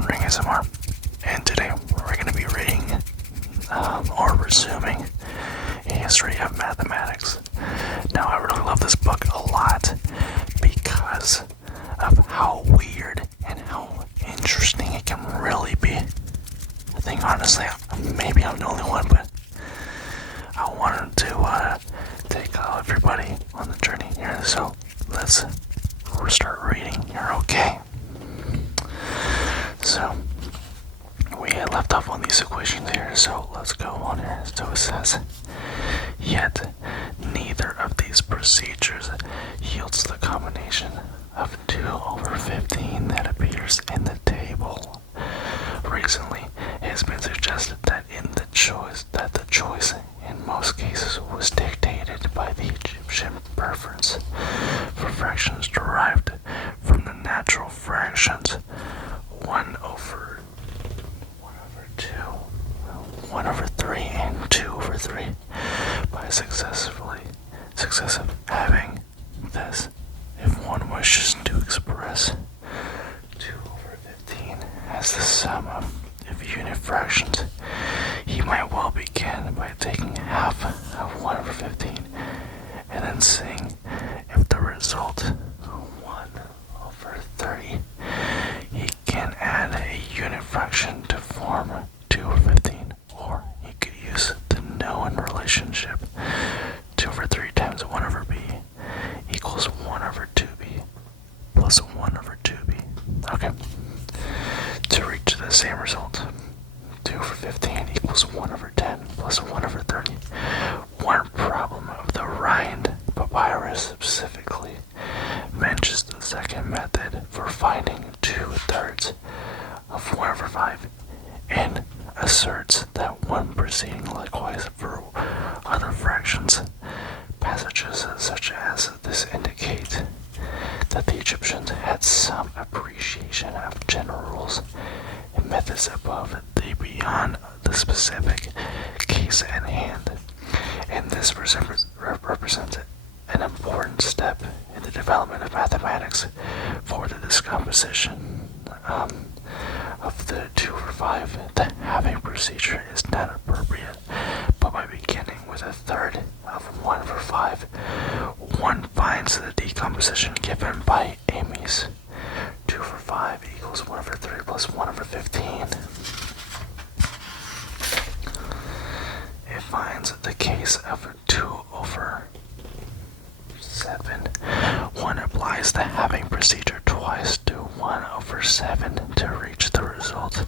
Wondering ASMR, and today we're going to be reading or resuming a history of mathematics. Now, I really love this book a lot because of how weird and how interesting it can really be. I think honestly, maybe I'm the only one, but I wanted to take everybody on the journey here. So let's start reading here, okay? So we had left off on these equations here, so let's go on here. So it says, yet neither of these procedures yields the combination of 2 over 15 that appears in the table. Recently, it has been suggested that the choice in most cases was dictated by the Egyptian preference for fractions derived from the natural fractions 1 over 3 and 2 over 3 by successive having this. If one wishes to express 2 over 15 as the sum of unit fractions, he might well begin by taking half of 1 over 15 and then seeing if the result 1 over 30 he can add a unit fraction to form 2 over 15, or he could use the known relationship 2 over 3 times 1 over b equals 1 over 2b plus 1 over 2b. Okay. To reach the same result, 2 over 15 equals 1 over 10 plus 1 over 30. One problem of the Rind papyrus specifically mentions the second method for finding 2/3 of 1 over 5 and asserts that one proceeding likewise for other fractions. Passages such as this indicate that the Egyptians had some appreciation of general rules and methods above the beyond the specific case at hand, and this represents an important step in the development of mathematics. For the discomposition of the 2 over 5, the halving procedure is not appropriate, but by beginning with a third of 1 over 5, one finds the decomposition given by Amy's 2 over 5 equals 1 over 3 plus 1 over 15. It finds the case of 2 over 7. One applies the halving procedure twice to 1 over 7 to reach the result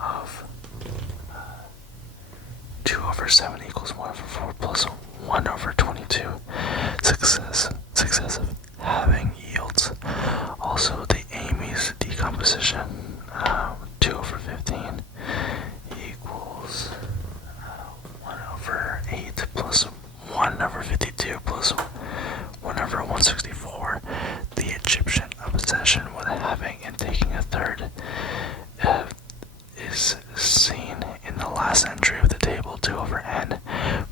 of 2 over 7 equals 1 over 4 plus 1 over 22. Successive halving yields also the Amy's decomposition. 2 over 15 equals 1 over 8 plus 1 over 52 plus 1 over 164. The Egyptian obsession with having and taking a third is seen in the last entry of the table 2 over n,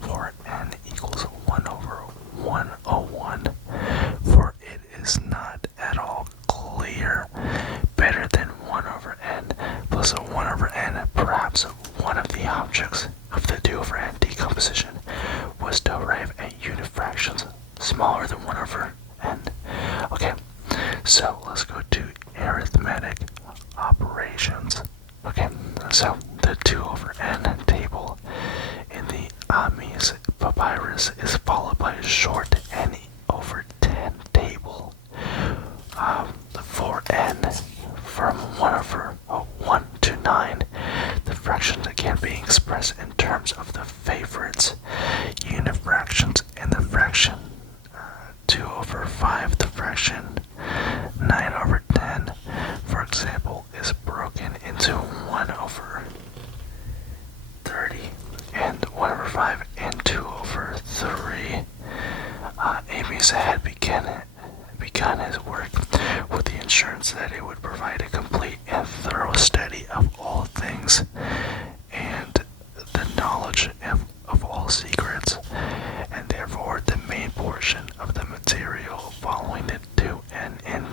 for n equals 1 over 101, for it is not at all clear. Better than 1 over n plus a 1 over n, perhaps one of the objects of the 2 over n decomposition was to arrive at unit fractions smaller than 1 over n. Okay, so let's go to arithmetic operations. Okay, so the 2 over n table in the Amis papyrus is followed by a short n over 10 table. For n from 1 to 9, the fractions again being expressed in terms of the favorites, unit fractions, and the fraction 2 over 5, the fraction 9 over 10, for example, is broken into 1 over 30 and 1 over 5 and 2 over 3. Amy's had begun his work with the assurance that it would provide a complete and thorough study of all things and the knowledge of all secrets, and therefore the main portion of the material following the 2 and n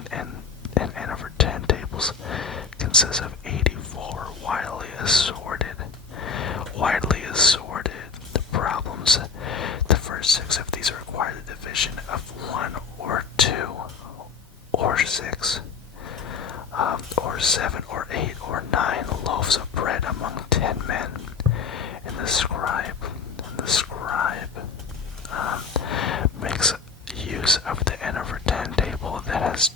over 10 tables consists of 8 division of 1 or 2 or 6 or 7 or 8 or 9 loaves of bread among 10 men. And the scribe makes use of the n over 10 table that has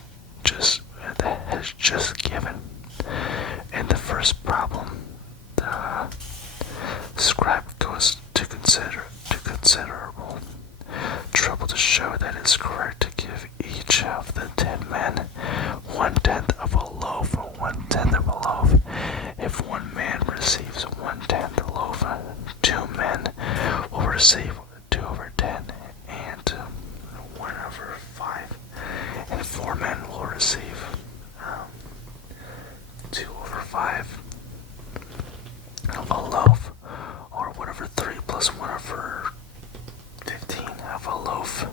just given. In the first problem, the scribe goes to considerable trouble to show that it's correct to give each of the 10 men 1/10 of a loaf. If one man receives 1/10 loaf, 2 men will receive 2 over 10 and 1 over 5, and 4 men will receive 2 over 5 of a loaf, or 1 over 3 plus 1 over 15 of a loaf.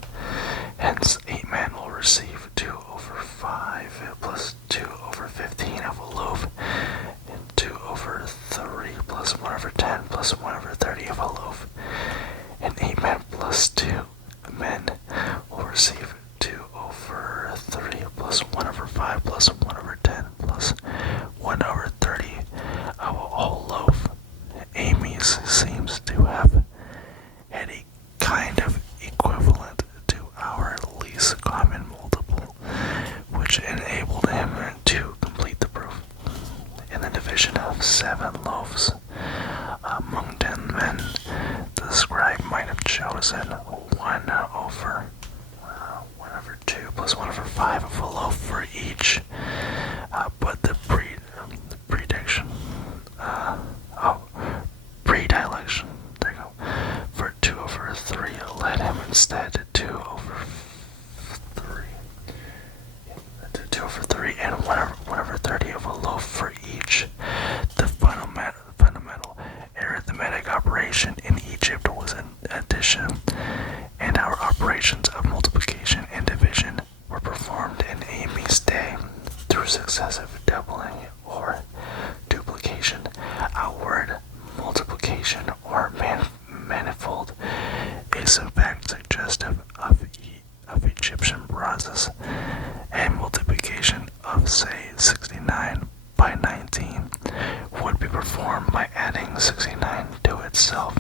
Hence, 8 men will receive 2 over 5 plus 2 over 15 of a loaf, and 2 over 3 plus 1 over 10 plus 1 over 30 of a loaf. And 8 men plus 2 men will receive 2 over 3 plus 1 over 5 plus 1 over 10 plus 1 over 30 of a whole loaf. Amy's seems to have had a kind of equivalent to our least common multiple, which enabled him to complete the proof. In the division of 7 loaves among 10 men, the scribe might have chosen 1 over 2 plus 1 over 5 of a loaf for each, but the predilection, there you go, for 2 over 3 led him instead to 2 over 3 and 1 over 30 of a loaf for each. The fundamental arithmetic operation in Egypt was an addition, and our operations of multiplication and division were performed in Amy's day through successive doubling or duplication. Our word multiplication or manifold is in fact suggestive of Egyptian process, and multiplication of, say, 69 by 19 would be performed by adding 69 to itself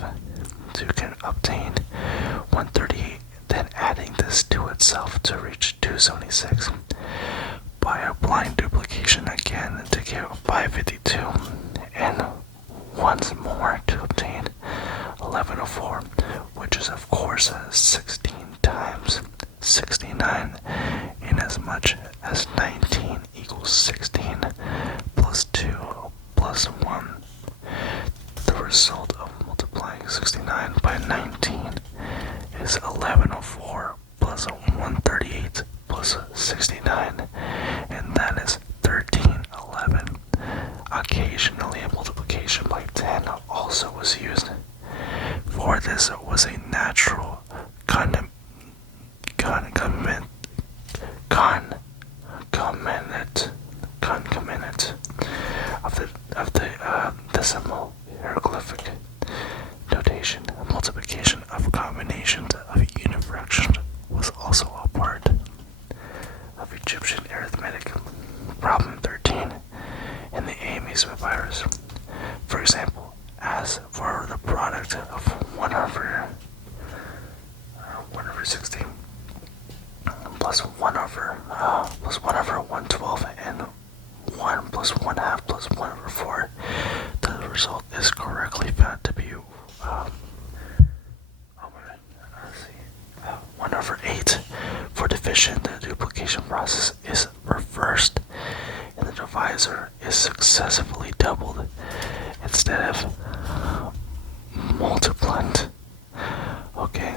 to obtain 138, then adding this to itself to reach 276. By applying duplication again to get 552, and once more to obtain 1104, which is of course 16 times 69, inasmuch as 19 equals 16 plus 2 plus 1. The result of multiplying 69 by 19 is 1104 plus 138 plus 69, and that is 1311. Occasionally, a multiplication by 10 also was used, for this was a natural concomitant of the decimal hieroglyphic notation. Multiplication of combinations of unifractions was also a part of Egyptian arithmetic. Problem 13 in the Amy's papyrus. For example, as for the product of 1 over 16 plus 1 over 112 and 1 plus 1/2 plus 1 over 4, the result is correctly found to be 1 over 8. For division, the duplication process is reversed, and the divisor is successively doubled instead of multiplied. Okay,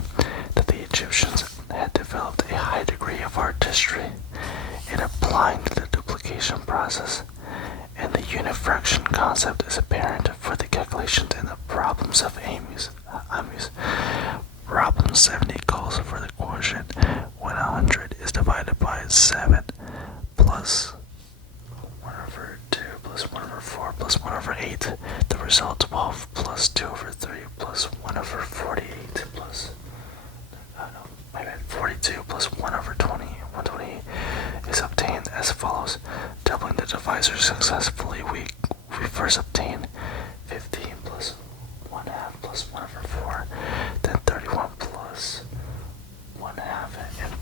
that the Egyptians had developed a high degree of artistry in applying the duplication process, and the unifraction concept is apparent for the calculations in the problems of Amy's. Problem 70 calls for the quotient when 100 is divided by 7 plus 1 over 2 plus 1 over 4 plus 1 over 8. The result 12 plus 2 over 3 plus 1 over 48 plus 48 42 plus 1 over 20. 120 is obtained as follows. Doubling the divisor successfully, we first obtain 15 plus 1 half plus 1 over 4, then 31 plus 1 half, and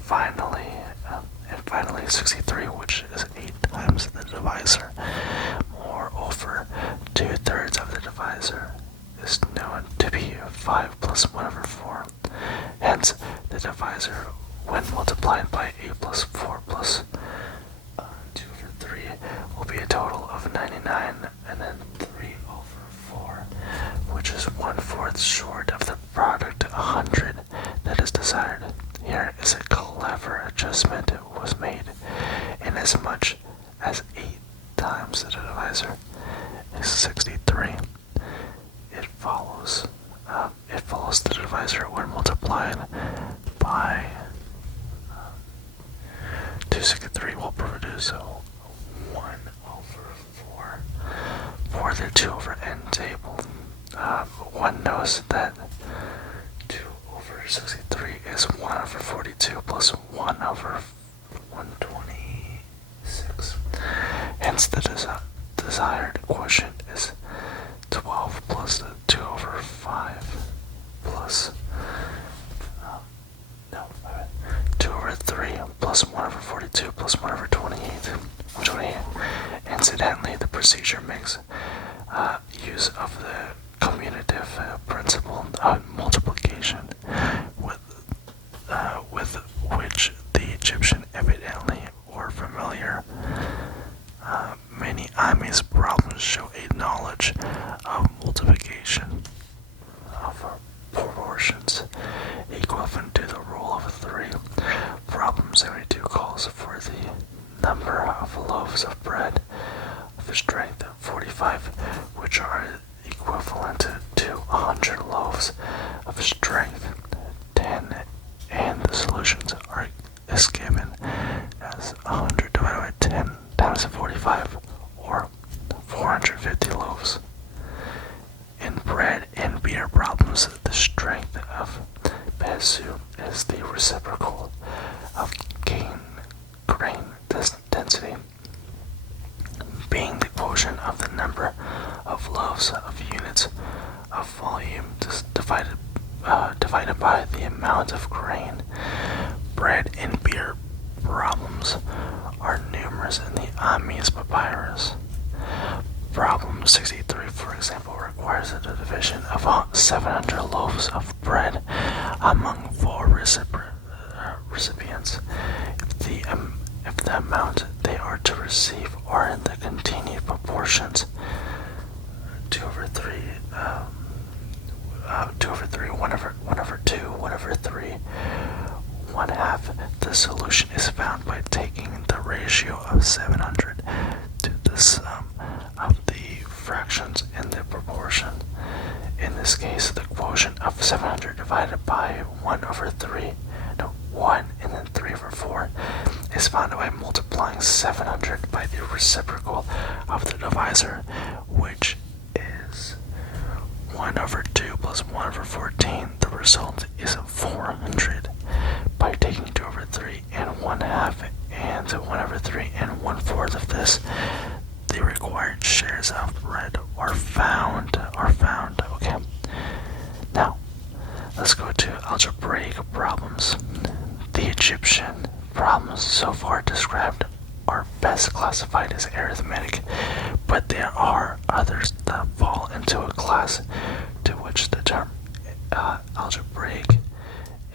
finally 63, which is 8 times the divisor. Moreover, 2/3 of the divisor is known to be 5 plus 1 over 4. Hence, the divisor, when multiplied by 8 plus 4 plus 2 over 3, will be a total of 99, and then 3 over 4, which is 1/4 short of the product 100 that is desired. Here is a clever adjustment was made, inasmuch as 8 times the divisor is 63. It follows the divisor when multiplied by 263 will produce 1 over 4 for the 2 over n table. One knows that 2 over 63 is 1 over 42 plus 1 over 126. Hence, the desired quotient is 12 plus 2 over 5 plus 2 over 3 plus 1 over 42 plus 1 over 28. Incidentally, the procedure makes use of the commutative principle of multiplication, with which the Egyptian evidently were familiar. Many IME's problems show a knowledge of multiplication of proportions equivalent to the rule of 3. Problem 72 calls for the number of loaves of bread of a strength of 45, which are equivalent to 100 loaves of strength 10, and the solutions is given as 100 divided by 10 times 45, or 450 loaves. In bread and beer problems, the strength of peso is the reciprocal of grain density, being the quotient of the number of loaves of units of volume divided by the amount of grain. Bread and beer problems are numerous in the Amis papyrus. Problem 63, for example, requires the division of 700 loaves of bread among 4 recipients. If the amount they are to receive are in the continued proportions 2 over 3, 2 over 3, 1 over 2, 1 over 3, 1 half, the solution is found by taking the ratio of 700 to the sum of the fractions in the proportion. In this case, the quotient of 700 divided by 1 over 3, 1 and then 3 over 4, is found by multiplying 700 by the reciprocal of the divisor, which is 1 over 2 plus 1 over 14. The result is 400. By taking 2 over 3 and 1 half and 1 over 3 and 1/4 of this, the required shares of bread are found. Okay. Now, let's go to algebraic problems. The Egyptian problems so far described are best classified as arithmetic, but there are others that fall into a class to which the term algebraic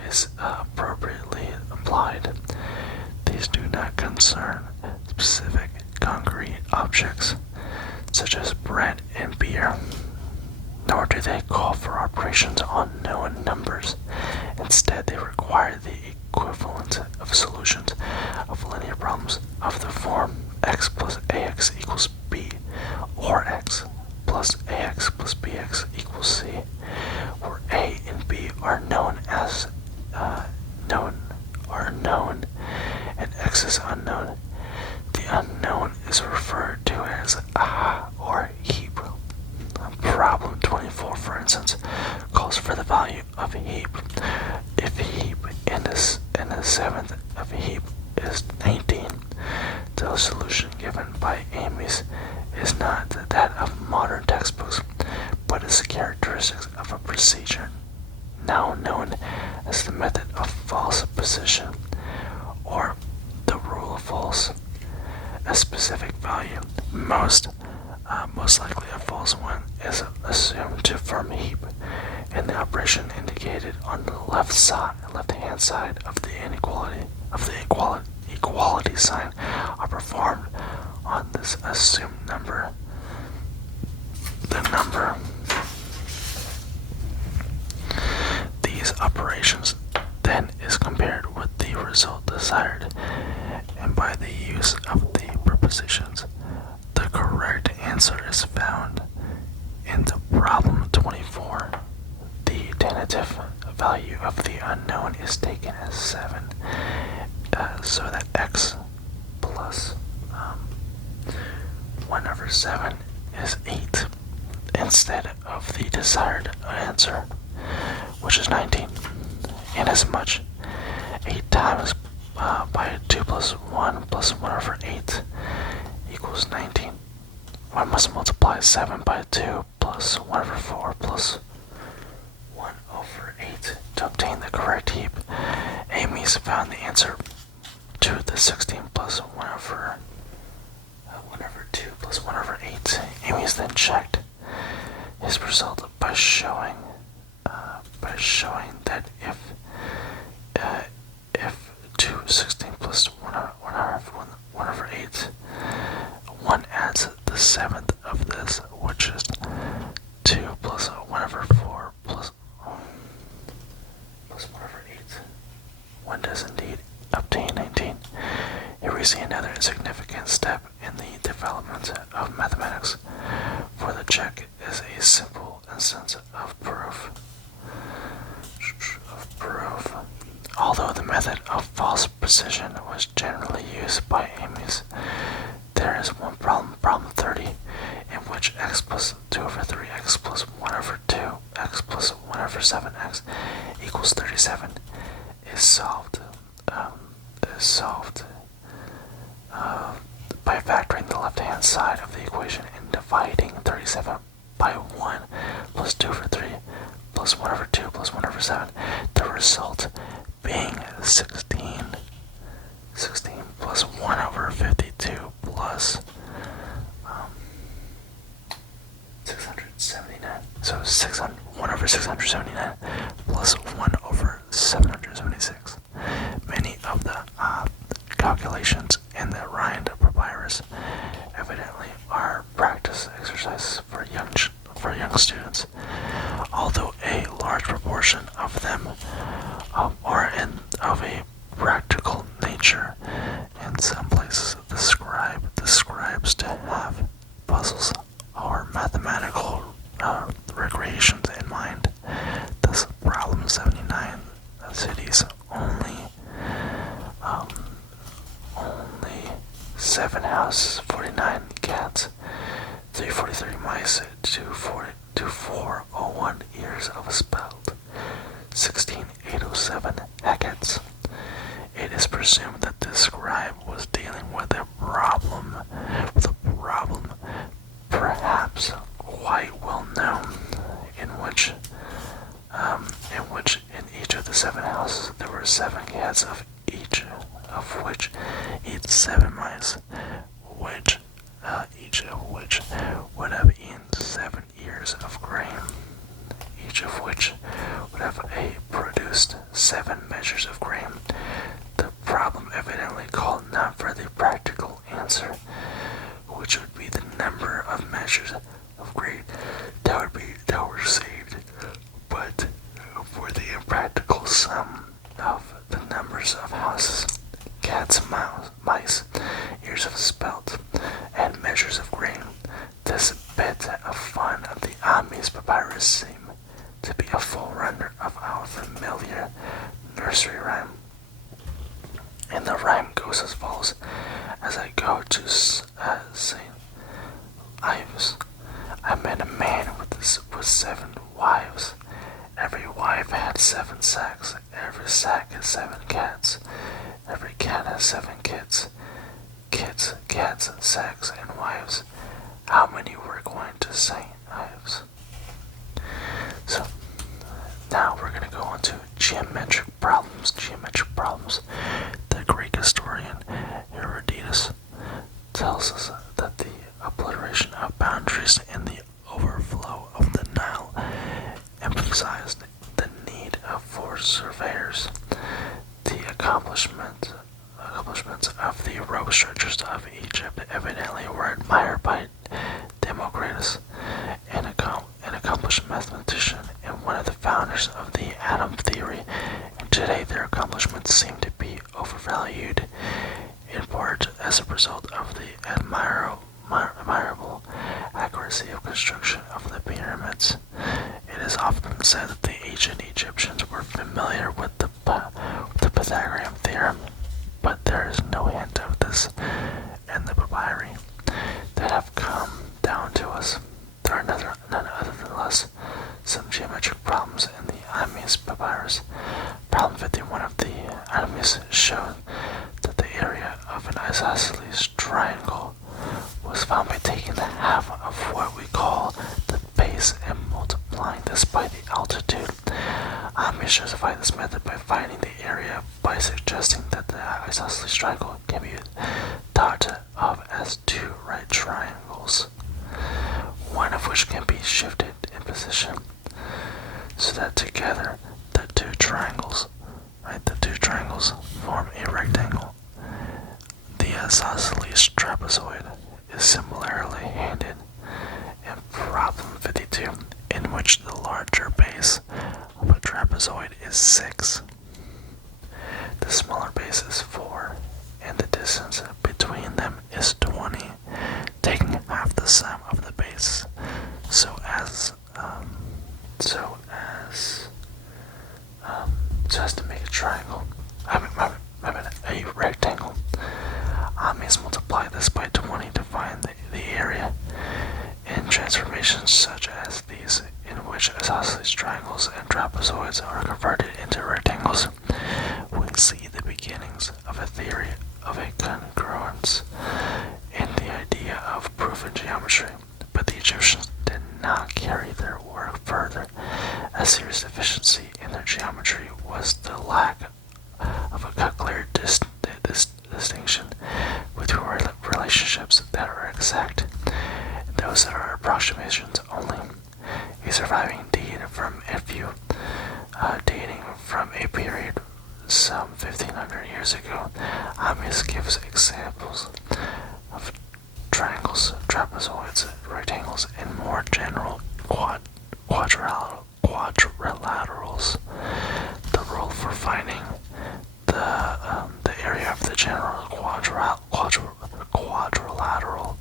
is appropriately applied. These do not concern specific concrete objects such as bread and beer, nor do they call for operations on known numbers. Instead, they require the equivalent of solutions of linear problems of the form x plus ax equals b, or x plus ax plus bx equals c, where a and b are known and x is unknown. The unknown is referred to as or heap. Problem 24, for instance, calls for the value of heap. If heap in a seventh of a heap is 19. The solution given by Amy's is not that of modern textbooks, but is characteristics of a procedure now known as the method of false position, or the rule of false. A specific value, most likely a false one, is assumed to form a heap, and the operation indicated on the left-hand side of the equality sign are performed on this assumed number. The number. These operations then is compared with the result desired, and by the use of the prepositions, the correct answer is found. In the problem 24, the tentative value of the unknown is taken as 7, so that x plus 1 over 7 is 8, instead of the desired answer, which is 19. Inasmuch 8 times by 2 plus 1 plus 1 over 8 equals 19. One must multiply 7 by 2 plus 1 over 4 plus 1 over 8 to obtain the correct heap. Amy's found the answer to the 16 plus 1 over 2 plus 1 over 8. Amy's then checked his result by showing that if 2 16 plus 1 over 8, 1 adds the seventh of this, which is 2 plus 1 over 4 plus 1 over 8. One does indeed obtain 19. Here we see another significant step in the development of mathematics, for the check is a simple instance of proof. Although the method of false precision was generally used by Amy's, there is one problem, problem 30, in which x plus 2 over 3, x plus 1 over 2, x plus 1 over 7x equals 37, is solved by factoring the left-hand side of the equation and dividing 37 by 1 plus 2 over 3 plus 1 over 2 plus 1 over 7, the result being 16 plus 1 over 52 plus 679. So 1 over 679 plus 1 over 776. Many of the calculations in the Rhind Papyrus evidently are practice exercises for young students, although a large proportion of them are of a practical nature. In some places, the scribes to have puzzles or mathematical recreations in mind. Thus, problem 79, cities only 7 houses, 49 cats, 343 mice, 2401 ears of a spelt, 16807 hectares. It is presumed that the scribe was dealing with a problem, perhaps quite well known, in which in each of the 7 houses there were 7 cats of which eat 7 mice, each of which would have eaten 7 ears of grain, each of which would have produced 7 measures of grain. The problem evidently called not for the practical answer, which would be the number of measures of grain that were saved, but for the impractical sum of the numbers of houses, cats, mice, ears of spelt, and measures of grain. This bit of fun of the Amy's Papyrus seemed to be a forerunner of our familiar nursery rhyme. And the rhyme goes as follows: as I go to St. Ives, I met a man with 7 wives. Every wife had 7 sacks. Every sack has 7 cats. Every cat has 7 kids. Kids, cats, sacks, and wives. How many we're going to say Ives? So, now we're going to go on to geometric problems. Geometric problems. The Greek historian Herodotus tells us that the obliteration of boundaries and the overflow of the Nile emphasized the need for surveyors. The accomplishments of the rope structures of Egypt evidently were admired by Democritus, an accomplished mathematician and one of the founders of the atom theory, and today their accomplishments seem to be overvalued, in part as a result of the admirable accuracy of construction of the pyramids. It is often said that the ancient Egyptians were familiar with the Pythagorean theorem, but there is no hint of this in the papyri that have come down to us. There are none other than some geometric problems in the Ames papyrus. Problem 51 of the Ames showed that the area of an isosceles triangle was found by taking the half of what we call the base and multiplying this by the altitude. Ames justified this method by finding the area by suggesting that the isosceles triangle can be thought of as 2 right triangles, one of which can be shifted in position so that together the two triangles form a rectangle. The isosceles trapezoid is similarly handed in problem 52, in which the larger base of a trapezoid is 6. The smaller base is 4, and the distance between them is 20, taking half the sum of the base. So as to make a triangle, a rectangle. Ames multiply this by 20 to find the area. In transformations such as these, in which isosceles triangles and trapezoids are converted into rectangles, we see the beginnings of a theory of a congruence in the idea of proof in geometry. But the Egyptians did not carry their work further. A serious deficiency in their geometry was the lack of a clear distinction between relationships that are exact and those that are approximations only. A surviving deed from Efu, dating from a period some 1500 years ago, Ames gives examples of triangles, trapezoids, rectangles, and more general quadrilaterals. The rule for finding the area of the general quadrilateral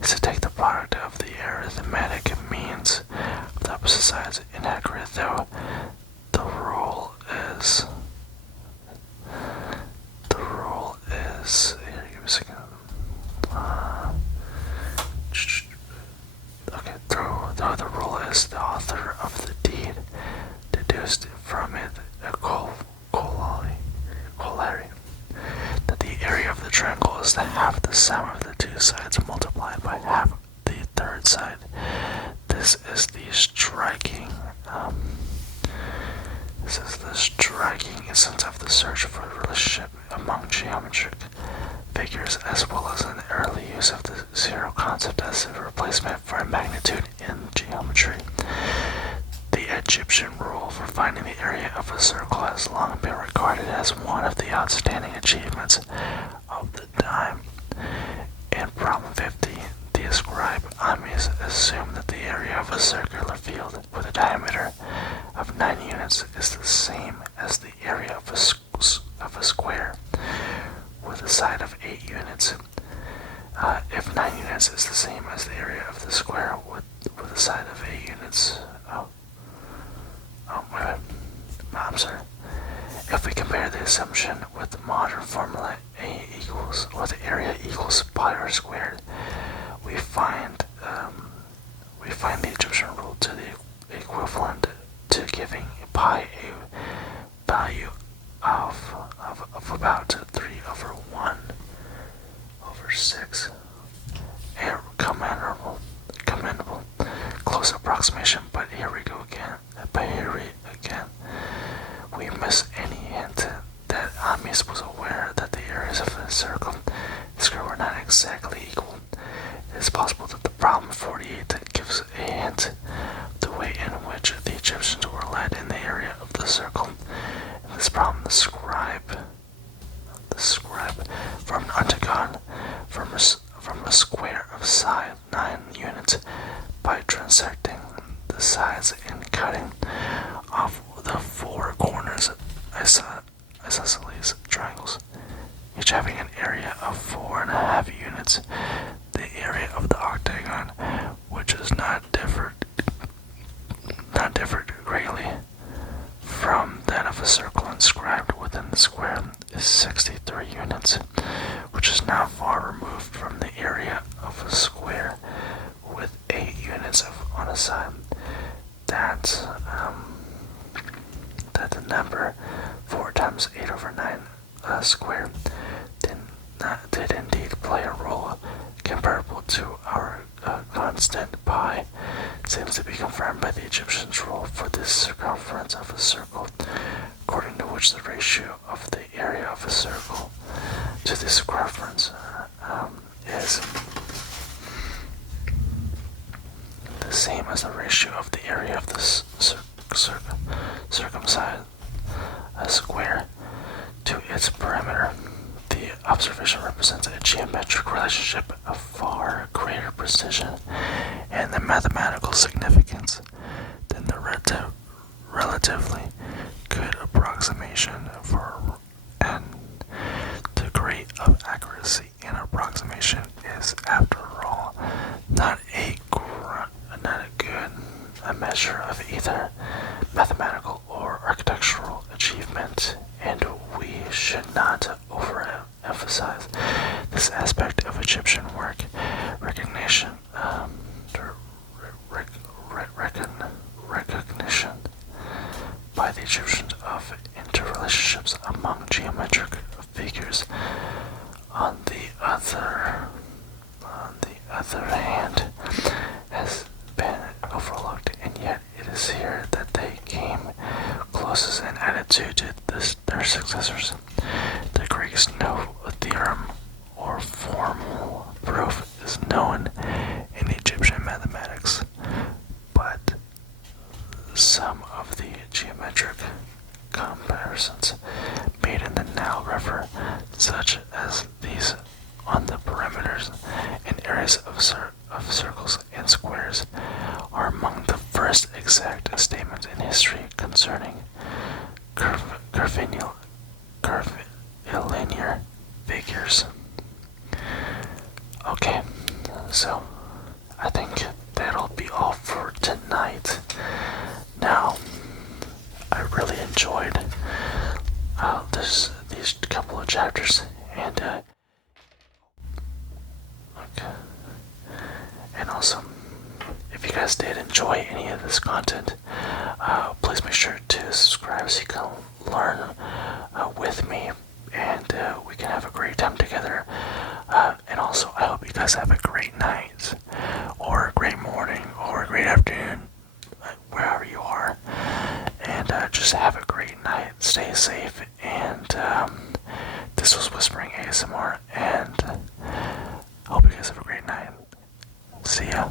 is to take the product of the arithmetic means of the opposite sides. Inaccurate though the rule is, here, give me a second. Okay, though the rule is, the author of the deed deduced from it a corollary that the area of the triangle is half the sum of the two sides multiplied by half the third side. This is the striking essence of the search for a relationship among geometric figures, as well as an early use of the zero concept as a replacement for a magnitude in geometry. The Egyptian rule for finding the area of a circle has long been regarded as one of the outstanding achievements of the time. In problem 50, the scribe Ames assumed that the area of a circular field with a diameter of 9 units is the same as the area of a square with a side of 8 units. If 9 units is the same as the area of the square with a side of 8 units, I'm sorry. If we compare the assumption with the modern formula the area equals pi r squared, we find the Egyptian rule to the equivalent to giving pi a value of about 3 over 1 over 6. A commendable, close approximation, but here we go again. We miss any hint that Amis was aware that the areas of the circle were not exactly equal. It is possible that the problem 48 gives a hint of the way in which the Egyptians were led in the area of the circle. In this problem, the scribe from an octagon from a square of size 9 units by transecting the sides and cutting off the 4 corners isosceles triangles, each having an area of 4.5 units. The area of the octagon, which is not differed greatly from that of a circle inscribed within the square, is 63 units, which is not far removed from the area of a square with 8 units on a side. That the number 4 times 8 over 9 square did indeed play a role comparable to our constant pi. Seems to be confirmed by the Egyptians' rule for the circumference of a circle, according to which the ratio of the area of a circle to the circumference is the same as the ratio of the area of the circumcised square to its perimeter. The observation represents a geometric relationship of far greater precision and the mathematical significance than the relatively good approximation for n. The degree of accuracy in approximation is, after all, not a good measure of either mathematical or architectural achievement, and we should not overemphasize this aspect of Egyptian work. Recognition by the Egyptians of interrelationships among geometric figures, on the other hand, has been overlooked, and yet it is here that they came closest in attitude to their successors. The Greeks know a theorem or formal proof is known in Egyptian mathematics, but some of the geometric comparisons made in the Nile River, such as these on the perimeters and areas of circles and squares, are among the first exact statements in history concerning curvilinear figures. Okay, so I think that'll be all for tonight. Now, I really enjoyed these couple of chapters, and and also, if you guys did enjoy any of this content, please make sure to subscribe so you can learn with me, and we can have a great time together. And also, I hope you guys have a great night, or a great morning, or a great afternoon, wherever you are. And just have a great night. Stay safe. And this was Whispering ASMR. And I hope you guys have a great night. See ya.